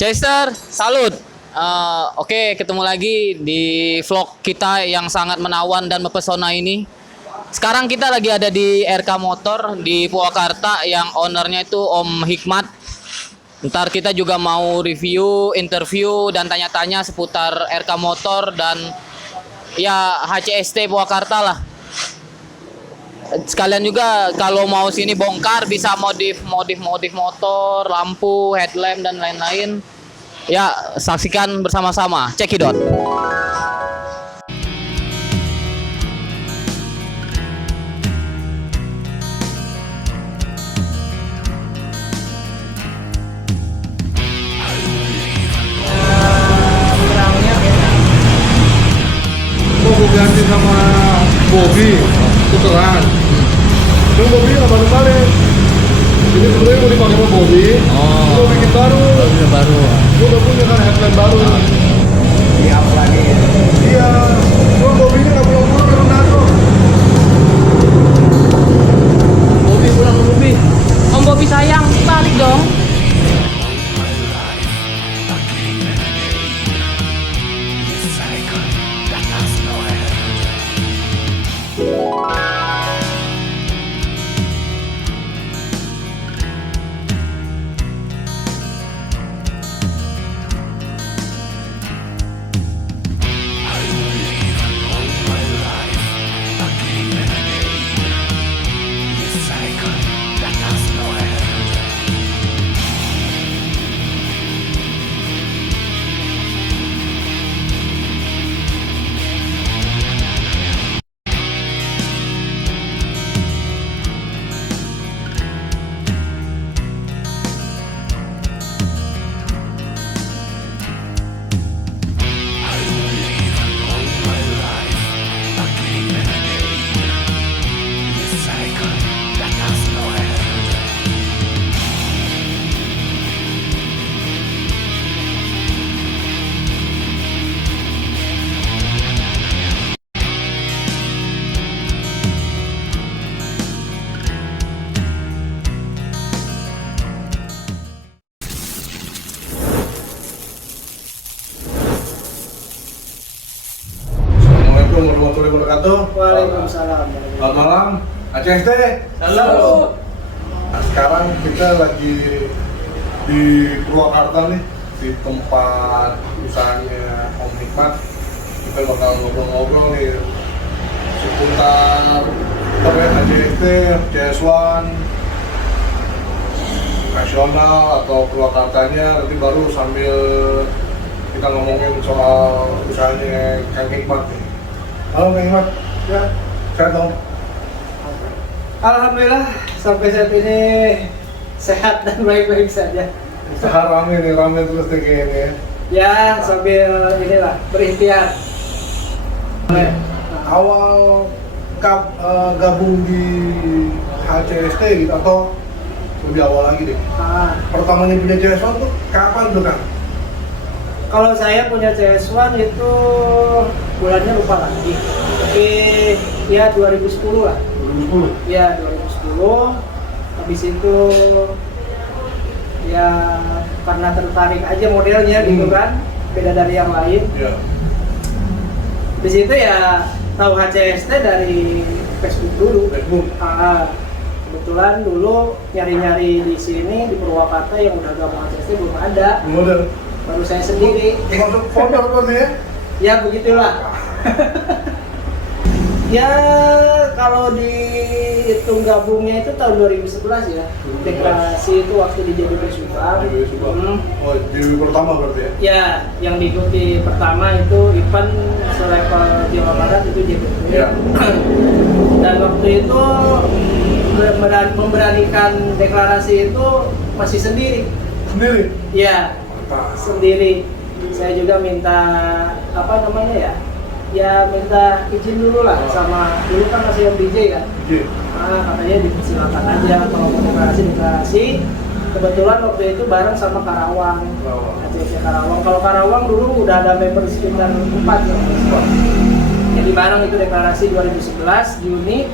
Chester, salut. Oke, ketemu lagi di vlog kita yang sangat menawan dan mempesona ini. Sekarang kita lagi ada di RK Motor di Purwakarta yang ownernya itu Om Hikmat. Ntar kita juga mau review, interview, dan tanya-tanya seputar RK Motor dan ya HCST Purwakarta lah. Sekalian juga kalau mau sini bongkar bisa modif motor, lampu, headlamp dan lain-lain. Ya, saksikan bersama-sama. Cekidot. Mau gue ganti sama Bobby tukeran. Cuma Bobby nggak balik-balik. Ini sebenarnya mau dipakai sama Bobby. Gue bikin baru. Gue udah punya kan headlamp baru. Iya, apa lagi ya? Iya. Cuma Bobby ini nggak pulang-pulang ke Ronaldo. Bobby pulang ke Bobby. Om Bobby sayang, balik dong. Assalamualaikum warahmatullahi wabarakatuh. Waalaikumsalam. Selamat malam, ACST. Halo. Nah, sekarang kita lagi di Purwakarta nih, di tempat usahanya Om Hikmat. Kita bakal ngobrol-ngobrol nih seputar ACST, CS1 nasional atau Purwakartanya. Nanti baru sambil kita ngomongin soal usahanya Kang Hikmat nih. Halo Kang Hikmat. Ya. Sehat dong? Alhamdulillah sampai saat ini sehat dan baik-baik saja. Usaha rame terus deh kayaknya ya. Ya, sambil inilah berikhtiar. Awal gabung di HCST gitu atau lebih awal lagi deh? Pertamanya punya CS1 tuh kapan tuh Kang? Kalau saya punya CS1 itu bulannya lupa lagi. Tapi ya 2010 lah. 2010? Ya 2010. Habis itu ya karena tertarik aja modelnya gitu kan. Beda dari yang lain. Iya. Di situ ya tahu HCST dari Facebook dulu. Facebook? Kebetulan dulu nyari-nyari di sini di Purwakarta yang udah gabung HCST belum ada. Model? Baru saya sendiri. Masuk founder berarti ya? Ya begitulah. Ya kalau dihitung gabungnya itu tahun 2011 ya. Deklarasi itu waktu di JBP Subang. JBP Subang. Oh, JBP pertama berarti ya? Ya, yang diikuti pertama itu event selevel Jawa Barat itu JBP. Iya. Dan waktu itu memberanikan deklarasi itu masih sendiri. Sendiri? Ya, sendiri. Saya juga minta apa namanya ya? Ya minta izin dulu lah sama dulu kan masih MDJ kan. Iya. Katanya dipersilakan aja kalau mau deklarasi. Kebetulan waktu itu bareng sama Karawang. ACC Karawang. Kalau Karawang dulu udah ada member sekitar 4 ya. Jadi bareng itu deklarasi 2011 Juni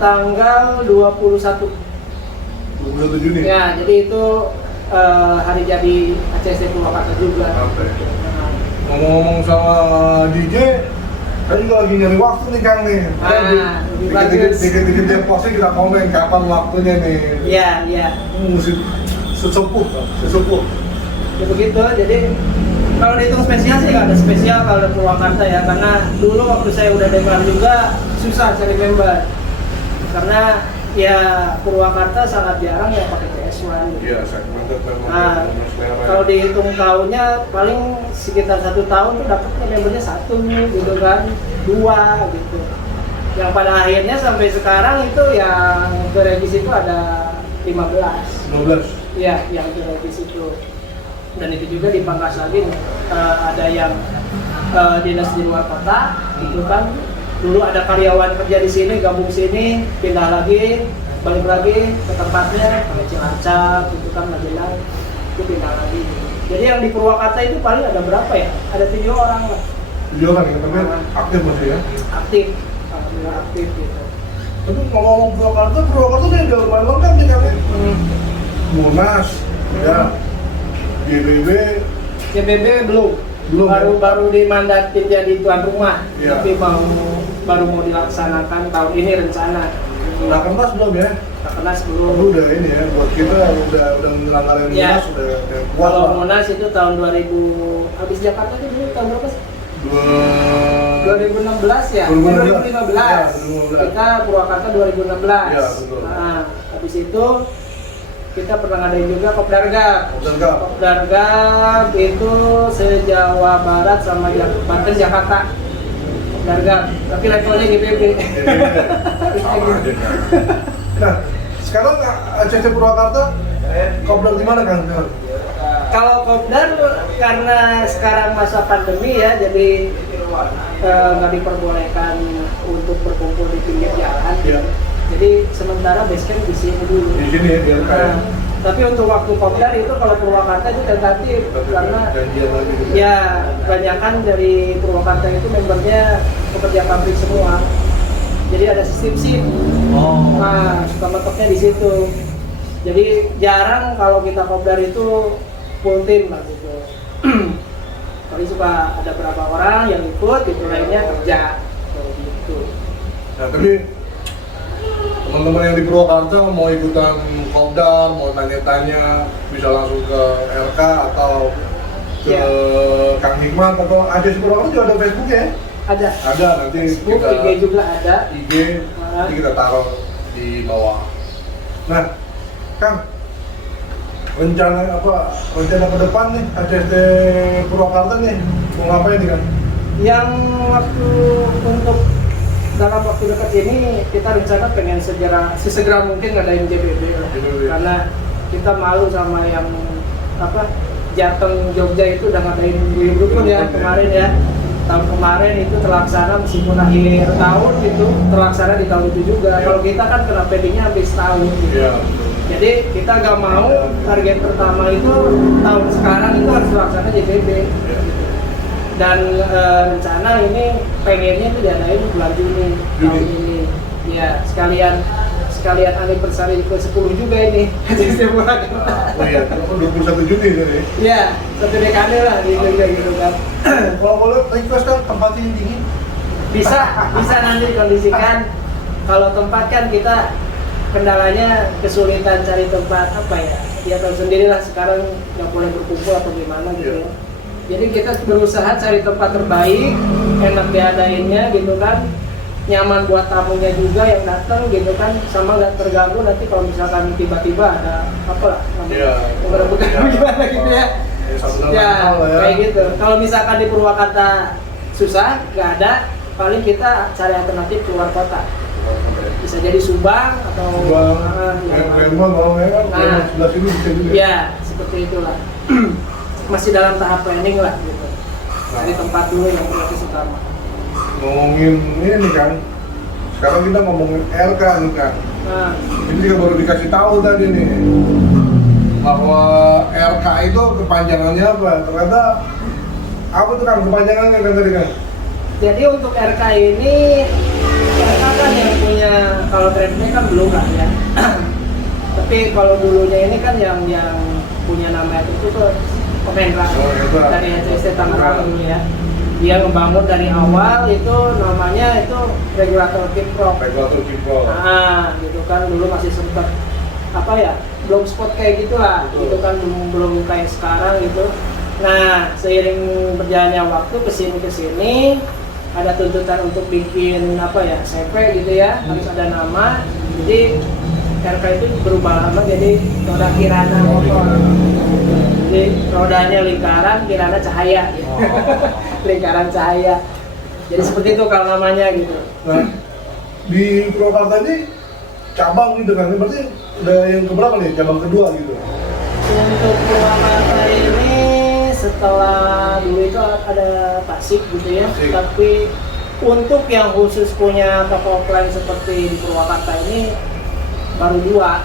tanggal 21. 21 Juni? Ya, jadi itu hari jadi ACC Purwakarta juga. Oke. Nah, Ngomong-ngomong sama DJ, saya juga lagi nyari waktu nih Kang nih. lebih bagus. Dikit-dikit dia posting kita komen kapan waktunya nih. Iya. Musik sesepuh. Ya begitu, jadi kalau dihitung spesial sih nggak ada spesial kalau di Purwakarta ya, karena dulu waktu saya udah deklar juga susah cari member, karena ya Purwakarta sangat jarang yang pakai CS1 gitu. Iya, segmented memang. Nah, kalau dihitung tahunnya paling sekitar 1 tahun tuh dapetnya membernya 1 gitu kan, 2 gitu. Yang pada akhirnya sampai sekarang itu yang terregis itu ada 15. 12. Iya, yang terregis itu. Dan itu juga di Pangkas lagi ada yang dinas di luar kota gitu kan. Dulu ada karyawan kerja di sini, gabung sini, pindah lagi, balik lagi ke tempatnya, pakai Cilacap gitu kan, Magelang, itu pindah lagi. Jadi yang di Purwakarta itu paling ada berapa ya? Ada 7 orang lah. 7 orang ya, tapi aktif masih ya. Aktif, alhamdulillah aktif gitu. Tapi ngomong Purwakarta tuh yang jauh lumayan lengkap nih Kang. Munas, ya. GBB CBB belum baru dimandatin jadi tuan rumah, ya. tapi baru mau dilaksanakan tahun ini rencana. Rakernas belum ya? Rakernas belum. Lu udah ini ya, buat kita udah menyelenggarain Ya. Munas udah kuat Kalau lah. Munas itu tahun 2000, habis Jakarta itu dulu tahun berapa sih? 2016 ya? 2015. 2015. Ya, 2015. Kita Purwakarta 2016. Ya, betul. Nah, habis itu kita pernah ngadain juga Kopdargab. Kopdargab itu se-Jawa Barat sama Banten, Jakarta. Kopdargab, tapi levelnya GBB. Nah, sekarang ACC Purwakarta Kopdar di mana Kang? Kalau Kopdar karena sekarang masa pandemi ya, jadi nggak diperbolehkan untuk berkumpul di pinggir jalan. Ya. Jadi sementara basecamp di sini dulu. Di sini ya, biar kayak Tapi untuk waktu Kopdar itu kalau Purwakarta itu tentatif karena janjian lagi gitu. ya kebanyakan dari Purwakarta itu membernya pekerja pabrik semua. Jadi ada sistem shift. Nah, suka metoknya di situ. Jadi jarang kalau kita Kopdar itu full tim lah gitu. Paling suka ada berapa orang yang ikut, itu lainnya kerja gitu. Nah, tapi teman-teman yang di Purwakarta mau ikutan Kopdar, mau tanya-tanya, bisa langsung ke RK atau ke Ya. Kang Hikmat atau ACC Purwakarta juga ada Facebook ya? Ada. Ada, nanti Facebook, kita IG juga ada. IG, nanti kita taruh di bawah. Nah, Kang, rencana ke depan nih ACC Purwakarta nih mau ngapain nih Kang? Yang waktu untuk dalam waktu dekat ini kita rencana pengen sesegera mungkin ngadain JBB lah. Karena kita malu sama yang Jateng Jogja itu udah ngadain Rukun ya kemarin ya. Tahun kemarin itu terlaksana meskipun akhir tahun itu terlaksana di tahun itu juga. Kalau kita kan kena pendingnya habis tahun gitu. Iya. Jadi kita gak mau target pertama itu tahun sekarang itu harus terlaksana JBB. Dan rencana ini pengennya itu diadain bulan Juni tahun ini. Ya, sekalian anniversary ke-10 juga ini. Oh iya, 21 Juni jadi. Iya, 1 dekade lah gitu gitu kan. Kalau boleh request kan tempatnya yang dingin. Bisa nanti kondisikan. Kalau tempat kan kita kendalanya kesulitan cari tempat ya tahu sendirilah sekarang nggak boleh berkumpul atau gimana gitu ya. Jadi kita berusaha cari tempat terbaik, enak diadainnya gitu kan, nyaman buat tamunya juga yang datang gitu kan, sama nggak terganggu nanti kalau misalkan tiba-tiba ada berebut gimana gitu ya. Ya kayak gitu. Kalau misalkan di Purwakarta susah, nggak ada, paling kita cari alternatif keluar kota. Bisa jadi Subang atau Lembang kalau ya kan sebelah sini bisa juga. Ya, seperti itulah. Masih dalam tahap planning lah gitu. Cari tempat dulu yang prioritas utama. Ngomongin ini kan, sekarang kita ngomongin RK nih kan. Nah, Ini juga baru dikasih tahu tadi nih bahwa RK itu kepanjangannya apa? Ternyata apa tuh kan kepanjangannya kan tadi kan? jadi untuk RK ini, RK kan yang punya, kalau trademark kan belum lah ya. Tapi kalau dulunya ini kan yang punya nama itu tuh Om Hendra Hendra. dari HCSC Tangerang dulu ya. Dia ngebangun dari awal itu namanya itu regulator kiprok. Regulator kiprok. Nah, gitu kan dulu masih sempet apa ya, belum spot kayak gitulah, gitu kan belum kayak sekarang gitu. Nah, seiring berjalannya waktu kesini ada tuntutan untuk bikin apa ya, CV gitu ya, harus ada nama. Jadi RK itu berubah nama jadi roda kirana motor. Jadi rodanya lingkaran, kirana cahaya. Lingkaran cahaya. Jadi seperti itu kalau namanya gitu. Nah, di Purwakarta ini cabang gitu kan, berarti udah yang keberapa nih, cabang kedua gitu? Untuk Purwakarta ini setelah dulu itu ada Tasik gitu ya, Tasik. tapi untuk yang khusus punya toko offline seperti di Purwakarta ini baru 2,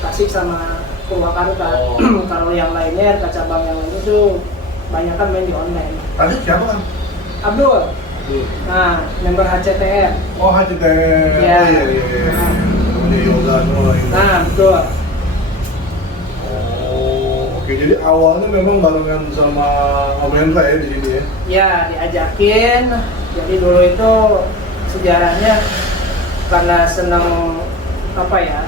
Tasik sama Purwakarta. Oh. Kalau yang lainnya, cabang yang lain itu banyak kan main di online. Tadi siapa kan? Abdul, nah member HCTR. Oh, HCTR. Iya. Oh, iya. Namanya yoga semua ini. Nah betul. Oh, oke. Jadi awalnya memang barengan sama Om Hendra ya di sini ya? Ya diajakin. Jadi dulu itu sejarahnya karena senang apa ya,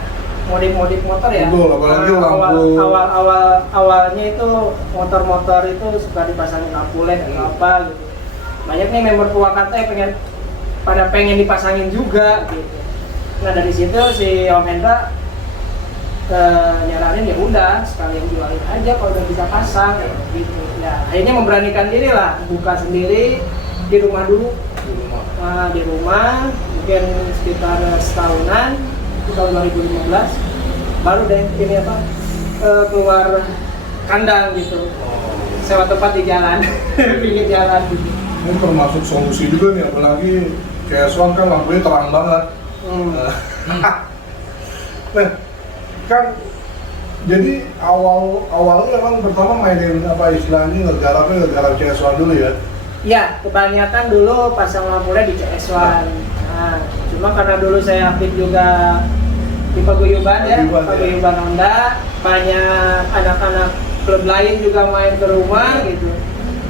modif motor ya. Betul, apalagi lampu. Awalnya itu motor-motor itu suka dipasangin lampu LED atau apa gitu. Banyak nih member Purwakarta yang pengen dipasangin juga gitu. Nah dari situ si Om Hendra nyaranin ya udah sekalian jualin aja kalau udah bisa pasang gitu. Ya akhirnya memberanikan diri lah, buka sendiri di rumah dulu. Nah, di rumah mungkin sekitar setahunan, tahun 2015 baru deh ini apa keluar kandang gitu, sewa tempat di jalan. Pinggir jalan gitu. Ini termasuk solusi juga nih, apalagi KS1 kan lampunya terang banget. Nah, kan jadi awalnya kan pertama mainin apa istilahnya ngegarap CS1 dulu ya? Ya, kebanyakan dulu pasang lampu LED di CS1. Nah, cuma karena dulu saya aktif juga di paguyuban ya, paguyuban Honda, banyak anak-anak klub lain juga main ke rumah gitu.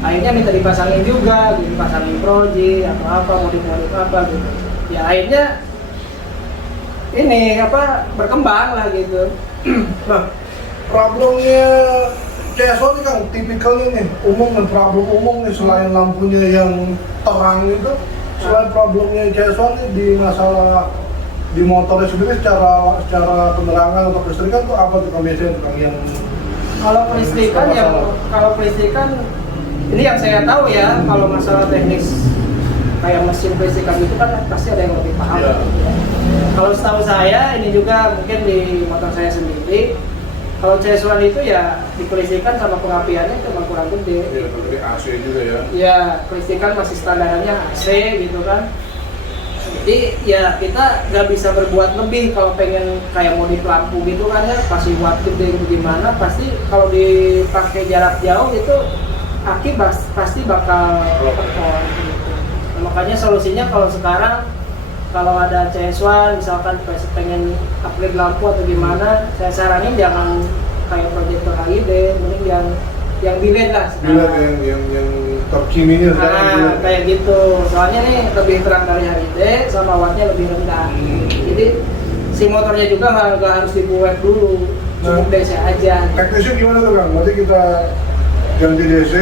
Akhirnya minta dipasangin juga, gitu, pasangin Proji atau apa, modif-modif apa gitu. Ya akhirnya ini apa berkembang lah gitu. Nah, problemnya CS1 ini kan tipikalnya nih, problem umum nih selain lampunya yang terang itu, selain problemnya CS1 nih di masalah di motornya sendiri secara penerangan atau kelistrikan tuh apa tuh biasanya tukang yang kalau kelistrikan ini yang saya tahu ya, kalau masalah teknis kayak mesin kelistrikan itu kan pasti ada yang lebih paham. Iya. Kalau setahu saya ini juga mungkin di motor saya sendiri, kalau CS1 itu ya dikelistrikan sama pengapiannya cuma kurang gede. ya seperti AC juga ya? Ya, kelistrikan masih standarannya AC gitu kan. Jadi ya kita nggak bisa berbuat lebih kalau pengen kayak modif lampu gitu kan ya, pasti watt gede gimana, pasti kalau dipakai jarak jauh itu aki pasti bakal perform gitu. Nah, makanya solusinya kalau sekarang kalau ada CS1 misalkan pengen upgrade lampu atau gimana, saya saranin jangan kayak proyektor LED, mending yang bilet lah Bilet yang terkininya sekarang bilet. kayak gitu. Soalnya nih lebih terang dari LED sama wattnya lebih rendah. Jadi si motornya juga nggak harus dibuat dulu, cukup DC aja. Teknisnya gimana tuh Kang? Berarti kita ganti DC,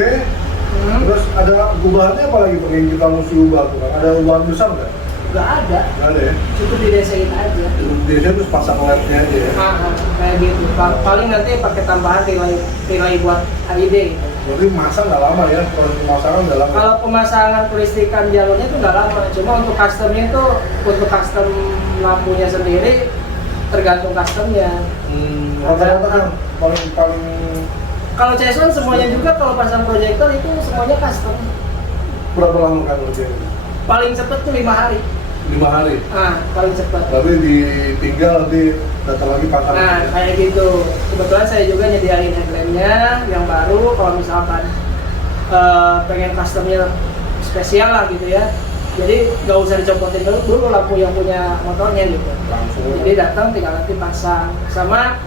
terus ada gubahannya apa lagi Pak yang kita mesti ubah tuh Kang? Ada ubahan besar nggak? Nggak ada, Nggak ada ya? cukup di DC-in aja. DC terus pasang LED-nya aja ya? Kayak gitu. Paling nanti pakai tambahan relay buat LED. Berarti masang nggak lama ya? Proses pemasangan nggak lama? Kalau pemasangan kelistrikan jalurnya itu nggak lama, cuma untuk customnya itu, untuk custom lampunya sendiri tergantung customnya. Rata-rata kan paling Kalau CS1 semuanya juga kalau pasang proyektor itu semuanya custom. berapa lama kan kerjanya? Paling cepet tuh 5 hari. 5 hari. Paling cepet. Tapi ditinggal nanti datang lagi pasang. Nah, kayak gitu. Kebetulan saya juga nyediain headlampnya yang baru. Kalau misalkan pengen customnya spesial lah gitu ya. Jadi nggak usah dicopotin dulu lampu yang punya motornya gitu. Langsung. Jadi datang tinggal nanti pasang. Sama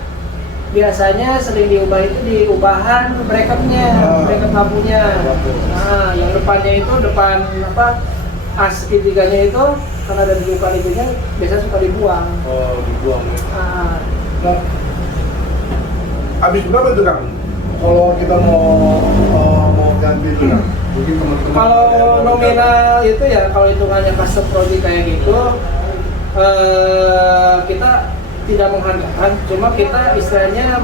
biasanya sering diubah itu di ubahan bracketnya, bracket lampunya. Nah, yang depannya itu depan apa as segitiganya itu karena ada bukan itunya biasa suka dibuang. Oh, dibuang ya. Nah, Habis berapa tuh Kang? Kalau kita mau ganti itu Kang? Mungkin teman-teman kalau ada yang mau nominal itu ya kalau hitungannya custom project kayak gitu kita tidak menghargakan, cuma kita istilahnya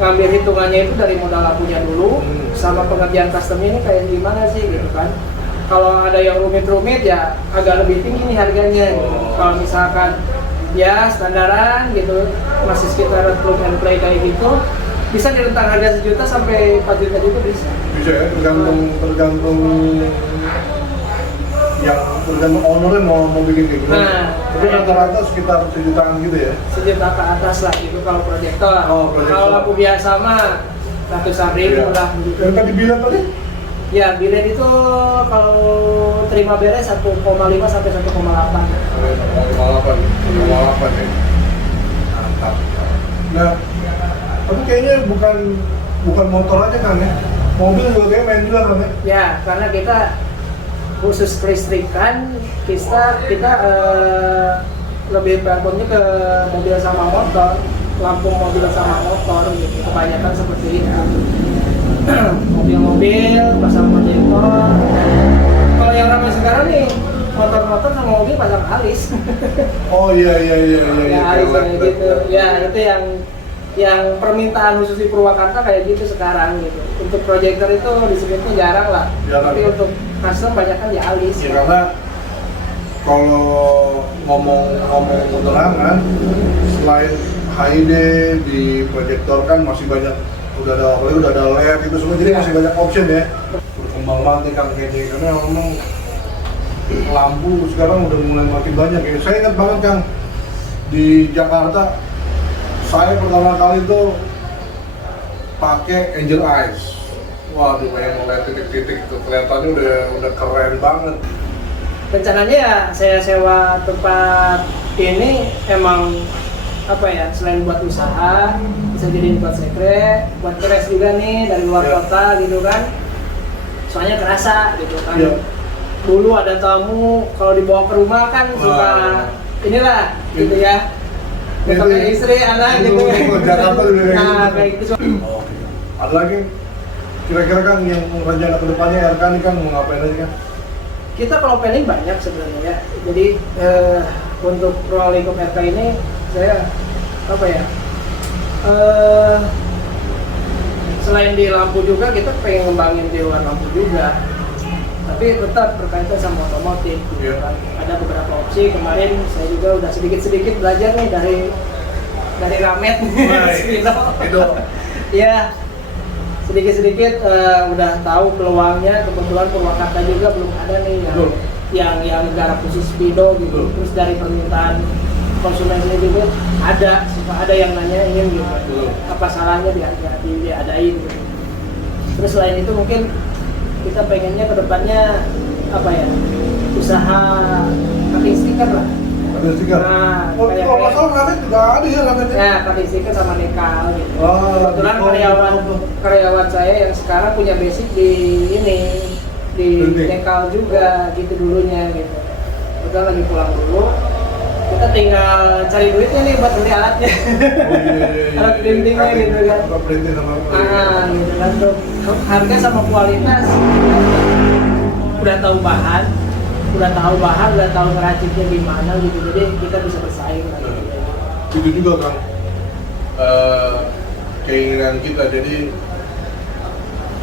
ngambil hitungannya itu dari modal lampunya dulu sama pengerjaan customnya ini kayak gimana sih gitu kan. Kalau ada yang rumit-rumit ya agak lebih tinggi nih harganya gitu. Kalau misalkan ya standaran gitu masih sekitar plug and play kayak gitu bisa di rentang harga 1 juta sampai 4 juta juga bisa. Bisa ya, tergantung ownernya mau bikin kayak gimana. Nah, tapi rata-rata sekitar 1 jutaan gitu ya. 1 juta ke atas lah gitu kalau proyektor. Proyektor. Kalau lampu biasa mah ratusan ribu lah gitu. Yang tadi bilang tadi? Ya, bilet itu kalau terima beres 1,5 sampai 1,8. 1,8 ya. Mantap. Nah, tapi kayaknya bukan motor aja kan ya? Mobil juga kayak main juga kan ya? Ya, karena kita khusus kelistrikan, kita lebih platformnya ke mobil sama motor, lampu mobil sama motor gitu. Kebanyakan seperti itu. Mobil-mobil, pasang proyektor. Kalau yang ramai sekarang nih, motor-motor sama mobil pasang alis. Oh iya. Ya, alis kayak gitu. Ya, itu yang permintaan khusus di Purwakarta kayak gitu sekarang gitu. Untuk proyektor itu disebutnya jarang lah. Tapi untuk custom banyak kan ya alis. Ya karena kalau ngomong penerangan, selain HID di proyektor kan masih banyak udah ada LED itu semua, jadi masih banyak option ya. Berkembang banget kan kayaknya karena memang lampu sekarang udah mulai makin banyak ya. Saya ingat banget Kang di Jakarta, saya pertama kali itu pakai Angel Eyes. Waduh, yang ngeliat titik-titik itu kelihatannya udah keren banget. Rencananya ya saya sewa tempat ini emang apa ya, selain buat usaha bisa jadi buat sekret, buat keres juga nih dari luar kota gitu kan. Soalnya kerasa gitu kan. Dulu ada tamu kalau dibawa ke rumah kan suka inilah gitu ya. Pakai istri, anak gitu. Jakarta juga nah, kayak gitu. Ada lagi kira-kira kan yang rencana kedepannya RK ini kan mau ngapain aja kan? Kita kalau planning banyak sebenarnya ya. Jadi untuk ruang lingkup RK ini saya apa ya? Selain di lampu juga kita pengen ngembangin di luar lampu juga. Tapi tetap berkaitan sama otomotif. Gitu kan. Ada beberapa opsi. Kemarin saya juga udah sedikit-sedikit belajar nih dari Ramet. Itu. Ya. Sedikit-sedikit udah tahu peluangnya. Kebetulan Purwakarta juga belum ada nih yang garap khusus Speedo gitu. Terus dari permintaan konsumennya juga ada yang nanyain gitu. Apa salahnya diadain gitu. Terus selain itu mungkin kita pengennya kedepannya apa ya, usaha cutting stiker lah. Cutting stiker? Nah, kalau masalah Ramet juga ada ya Rametnya? Ya, cutting stiker sama dekal gitu. Kebetulan Oh, karyawan saya yang sekarang punya basic di dekal juga gitu dulunya gitu. Kebetulan lagi pulang dulu. Kita tinggal cari duitnya nih buat beli alatnya. Alat printingnya gitu kan. Printing sama gitu kan. Untuk harga sama kualitas udah tahu bahan, udah tahu ngeraciknya gimana gitu. Jadi kita bisa bersaing lah. Itu juga kan keinginan kita. Jadi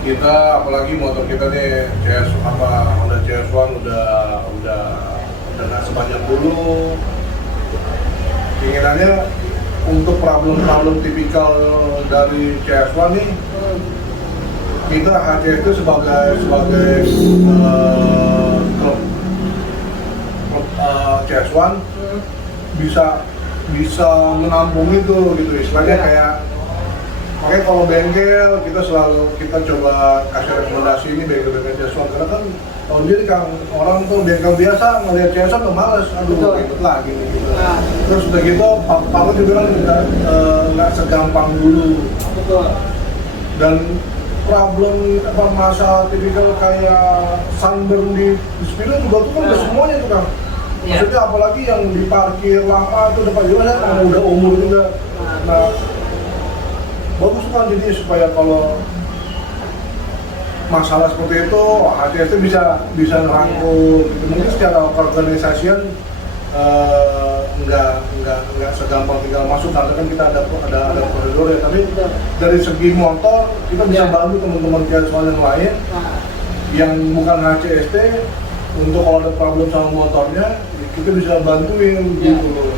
kita apalagi motor kita nih Honda CS1 udah nggak sebanyak dulu. Keinginannya untuk problem-problem tipikal dari CS1 nih, kita HCS itu sebagai klub CS1 bisa menampung itu gitu, istilahnya kayak Makanya kalau bengkel kita selalu coba kasih rekomendasi ini bengkel-bengkel Ceswan, karena kan tahun ini kan orang tuh bengkel biasa ngeliat Ceswan tuh males, aduh Betul. ribet lagi nih gitu. Nah. Terus udah gitu Pak juga kan nggak segampang dulu, Betul. dan problem apa masalah tipikal kayak sunburn di Speedo juga tuh kan udah semuanya tuh kan. Iya. Maksudnya apalagi yang diparkir lama tuh depan juga kan udah umur juga. Nah, bagus kan jadi supaya kalau masalah seperti itu HCST bisa ngerangkul gitu. Mungkin secara organisasian nggak segampang tinggal masuk karena kan kita ada prosedur ya, tapi dari segi motor kita bisa bantu teman-teman Ceswan yang lain yang bukan HCST untuk kalau ada problem sama motornya kita bisa bantuin gitu loh.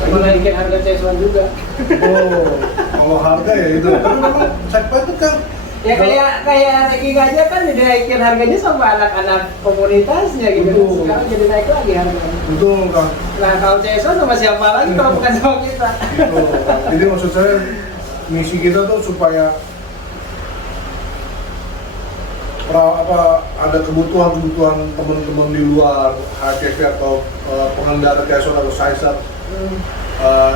Menaikin harga Ceswan juga. Oh, kalau harga ya itu. Tapi memang segmen itu kan. Ya kayak Racing aja kan dinaikin harganya sama anak-anak komunitasnya gitu. Betul. Sekarang jadi naik lagi harganya. Betul kan. Nah kalau Ceswan sama siapa lagi kalau bukan sama kita? Gitu. Jadi maksud saya misi kita tuh supaya ada kebutuhan teman-teman di luar HCST atau pengendara Ceswan atau Saisat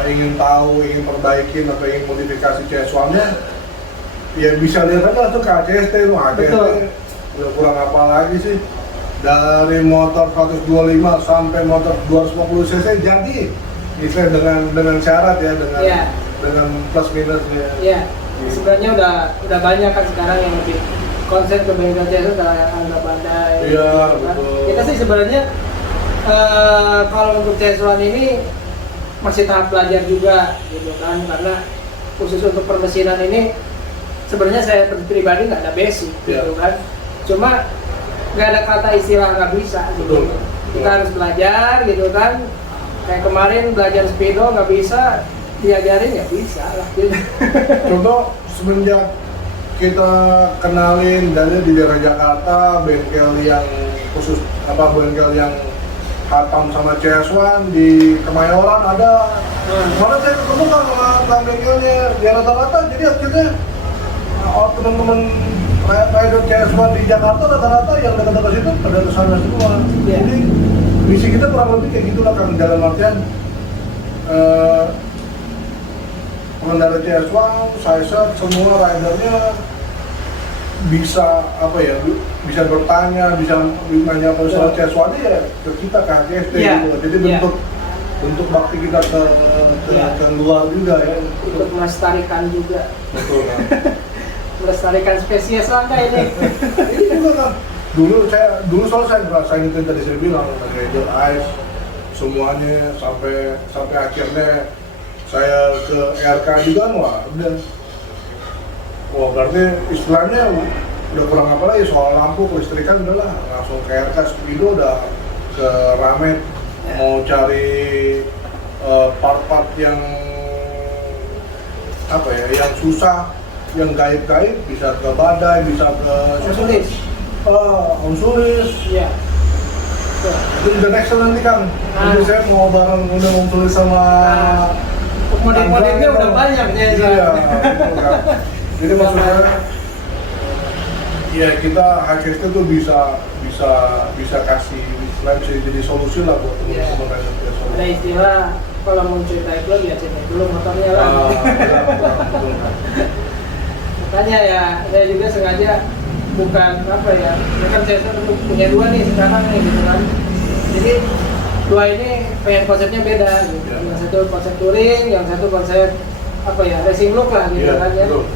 ingin tahu, ingin perbaikin atau ingin modifikasi Ceswannya, ya bisa lihat aja tuh ke HCST, udah kurang apa lagi sih, dari motor 125 sampai motor 250 cc jadi misalnya dengan syarat ya, dengan plus minusnya. Iya, sebenarnya udah banyak kan sekarang yang lebih konsen ke bengkel Ceswan kayak harga badai. Iya, gitu kan. betul. Kita sih sebenarnya kalau untuk Ceswan ini masih tahap belajar juga gitu kan, karena khusus untuk permesinan ini sebenarnya saya pribadi nggak ada basic gitu kan, cuma nggak ada kata istilah nggak bisa gitu. Betul. Kita harus belajar gitu kan, kayak kemarin belajar speedo nggak bisa diajarin ya bisa lah gitu. Contoh semenjak kita kenalin dari di daerah Jakarta bengkel yang khusus bengkel yang hatam sama Ceswan di Kemayoran ada. Mana saya ketemu kan sama bengkelnya di rata-rata, jadi akhirnya teman-teman rider Ceswan di Jakarta rata-rata yang dekat-dekat situ pada kesana semua. Jadi misi kita kurang lebih kayak gitulah kan, dalam artian pengendara Ceswan, Saisat, semua ridernya bisa bisa bertanya, bisa nanya soal Ceswan ya ke kita ke HCST gitu. Jadi bentuk bakti kita ke luar juga ya. Untuk melestarikan juga. Betul kan. Melestarikan spesies langka ini. Ini juga kan. Dulu soal saya ngerasain itu tadi saya bilang Ranger Ice semuanya sampai akhirnya saya ke RK juga wah berarti istilahnya udah kurang apa lagi soal lampu kelistrikan udahlah langsung ke RK Speedo udah ke Ramet mau cari part-part yang yang susah, yang gaib-gaib bisa ke Badai, bisa ke Om Sulis. Iya. Itu the next nanti kan. Jadi saya mau bareng udah Om Sulis sama model-modelnya udah banyak ya. Iya, gitu kan. Jadi maksudnya ya kita HCST tuh bisa kasih istilahnya bisa jadi solusi lah buat teman-teman rider. Ada istilah kalau mau cerita itu ya cerita dulu motornya lah. Betul kan. Makanya ya saya juga sengaja bukan saya punya dua nih sekarang nih gitu kan. Jadi dua ini pengen konsepnya beda gitu. Yang satu konsep touring, yang satu konsep racing look lah gitu kan ya. Betul.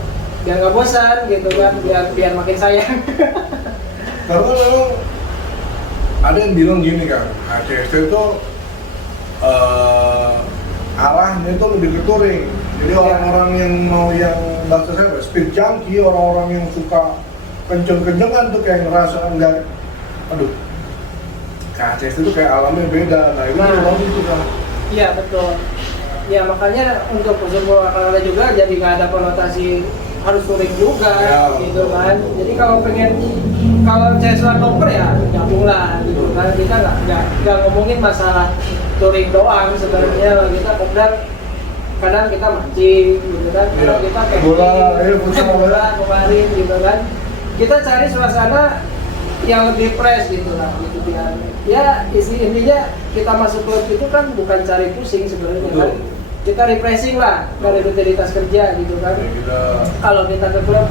Biar nggak bosan gitu kan, biar makin sayang. Karena memang ada yang bilang gini kan, HCST itu arahnya itu lebih ke touring. Jadi orang-orang yang mau yang bahasa saya speed junkie, orang-orang yang suka kenceng-kencengan tuh kayak ngerasa enggak, aduh, HCST itu kayak alamnya beda. Nah itu itu kan. Iya betul. Ya makanya untuk semua orang juga jadi nggak ada konotasi harus touring juga gitu kan. Jadi kalau Ceswan Loper ya gabung lah gitu kan. Kita nggak ngomongin masalah touring doang sebenarnya, kita kemudian kadang kita mancing gitu kan, kadang kita bola, main bola kemarin gitu kan. Kita cari suasana yang lebih fresh gitu lah, gitu biar ya intinya kita masuk klub itu kan bukan cari pusing sebenarnya kan, kita refreshing lah dari rutinitas kerja gitu kan. Kalau kita ke klub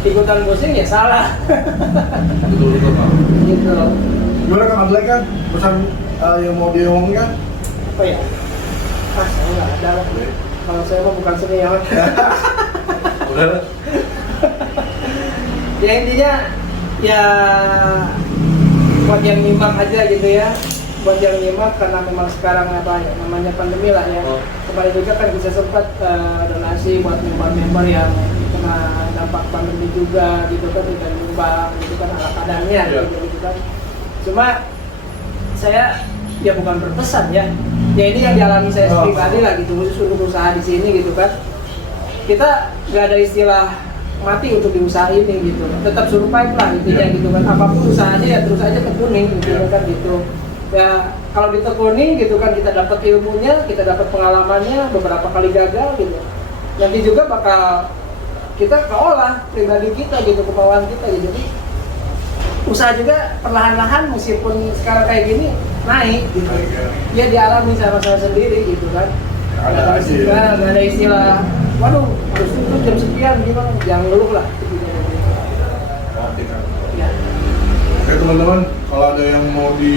ikutan pusing ya salah. Betul Pak. Gitu. Gimana Kang Adlai kan pesan yang mau diomongin kan? Apa ya? Saya nggak ada lah. Kalau saya mah bukan senior. Udah. Ya intinya ya buat yang nyimak aja gitu ya, buat yang nyimak karena memang sekarang apa ya namanya pandemi lah ya. Kemarin juga kan bisa sempat donasi buat member-member yang kena dampak pandemi juga gitu kan, dan nyumbang gitu kan ala kadarnya gitu kan. Cuma saya ya bukan berpesan ya ini yang dialami saya pribadi lah gitu, khusus untuk usaha di sini gitu kan. Kita nggak ada istilah mati untuk diusahain gitu, tetap survive lah intinya gitu kan. Apapun usahanya ya terus aja tekunin gitu kan gitu. Ya kalau ditekuni gitu kan, kita dapat ilmunya, kita dapat pengalamannya, beberapa kali gagal gitu. Nanti juga bakal kita keolah pribadi kita gitu, kemauan kita gitu. Jadi usaha juga perlahan-lahan meskipun sekarang kayak gini naik gitu. Ya dialami sama saya sendiri gitu kan. Nggak ada istilah waduh harus tutup jam sekian gimana, jangan ngeluh lah. Oke Kang. Ya. Oke teman-teman, kalau ada yang mau di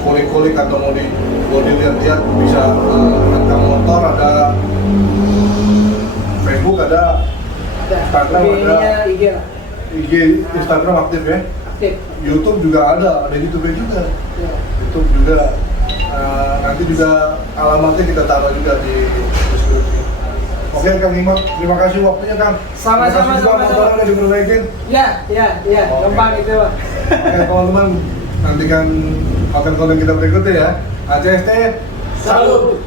kulik-kulik atau mau dilihat-lihat bisa tentang motor, ada Facebook, ada Instagram, ada IG lah. IG, Instagram aktif ya. Aktif. YouTube juga ada YouTube juga. Ya. YouTube juga. Nanti juga alamatnya kita taruh juga di deskripsi. Oke Kang Imam, terima kasih waktunya Kang. Sama-sama. Motornya udah diperbaikin. Ya, gampang itu. Oke teman-teman, nantikan konten-konten kita berikutnya ya. ACST, Salut.